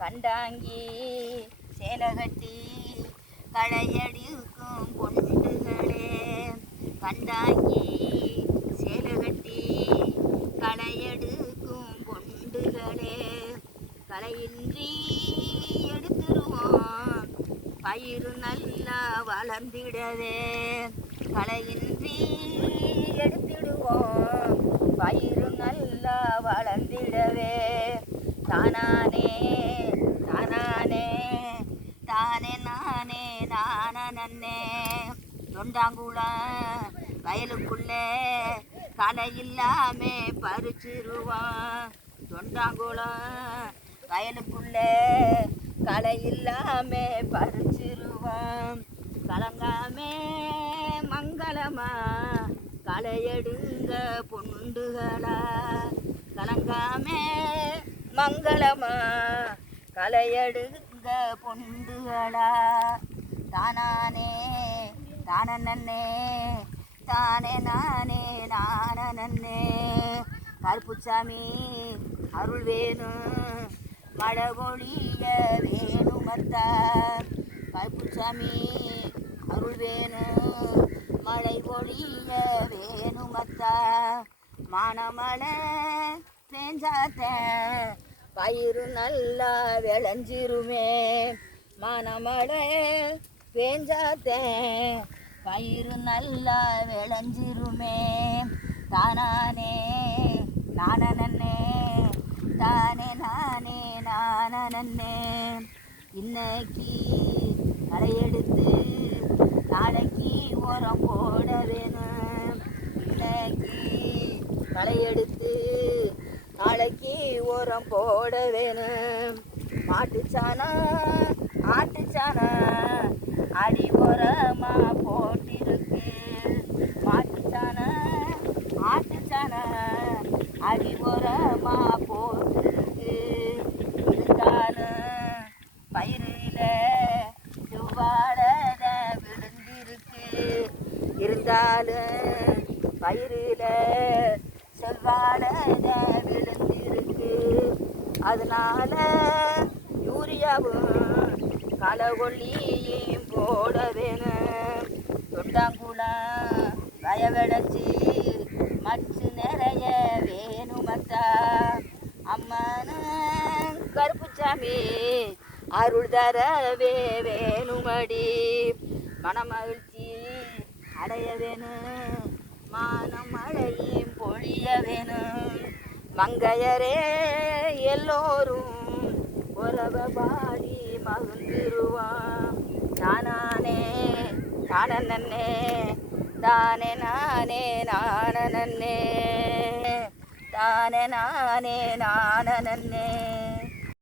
கண்டாங்கி சேலை கட்டி களையடிக்கும் பொண்டுகளே கண்டாங்கி சேலை கட்டி களையெடுக்கும் பொண்டுகளே களையின்றி எடுத்துருவோம். பயிறு நல்லா வளர்ந்திடவே. களையின்றி எடுத்திடுவோம் பயிறு நல்லா வளர்ந்திடவே நானே தானானே தானே நானே நான நன்னே. தொண்டாங்குள வயலுக்குள்ளே களை இல்லாமே பறிச்சிருவான். தொண்டாங்குளம் வயலுக்குள்ளே களை இல்லாமே பறிச்சிருவான். கலங்காமே மங்களமா களையெடுங்க பொண்டுகளா கலங்காமே மங்களமா. கலையடுங்க பொண்டுகளா தானானே தானே தானே நானே நானே கருப்புச்சாமி அருள் வேணும் மழை பொழிய வேணுமத்தா. கருப்புச்சாமி அருள் வேணும் மழை பொழிய வேணுமத்தா. மானமலை பேஞ்சாத்த பயிறு நல்லா விளைஞ்சிருமே. மனமழை பெஞ்சாத்த பயிறு நல்லா விளைஞ்சிருமே. தானானே நானே தானே நானே நானே இன்னைக்கு களையெடுத்து நாளைக்கு உரம் போட வேணும். இன்னைக்கு களையெடுத்து நாளைக்கு உரம் போட வேணும் மாட்டுச்சானா ஆட்டுச்சாணம் அடி உரமா போட்டிருக்கு. மாட்டுச்சாணம் ஆட்டுச்சானா அடி உரமா போட்டிருக்கு. இருந்தாலும் பயிரில செவ்வாழத விழுந்திருக்கு. இருந்தாலும் பயிரில செவ்வாழ விழுந்திருக்கு. அதனால யூரியாவும் களகொல்லியும் போட வேணும் தொட்டாங்குளம் வயவடைச்சி மச்சு நிறைய வேணுமத்தா. அம்மனு கருப்புச்சாமி அருள் தரவே வேணுமடி. மனமகிழ்ச்சி அடைய வேணும் மானம் மழையும் பொழிய வேணும். மங்கையரே எல்லோரும் உறவ பாடி மகிழ்ந்திருவான் தானானே நானே தானே நானே நானே தானே நானே நானே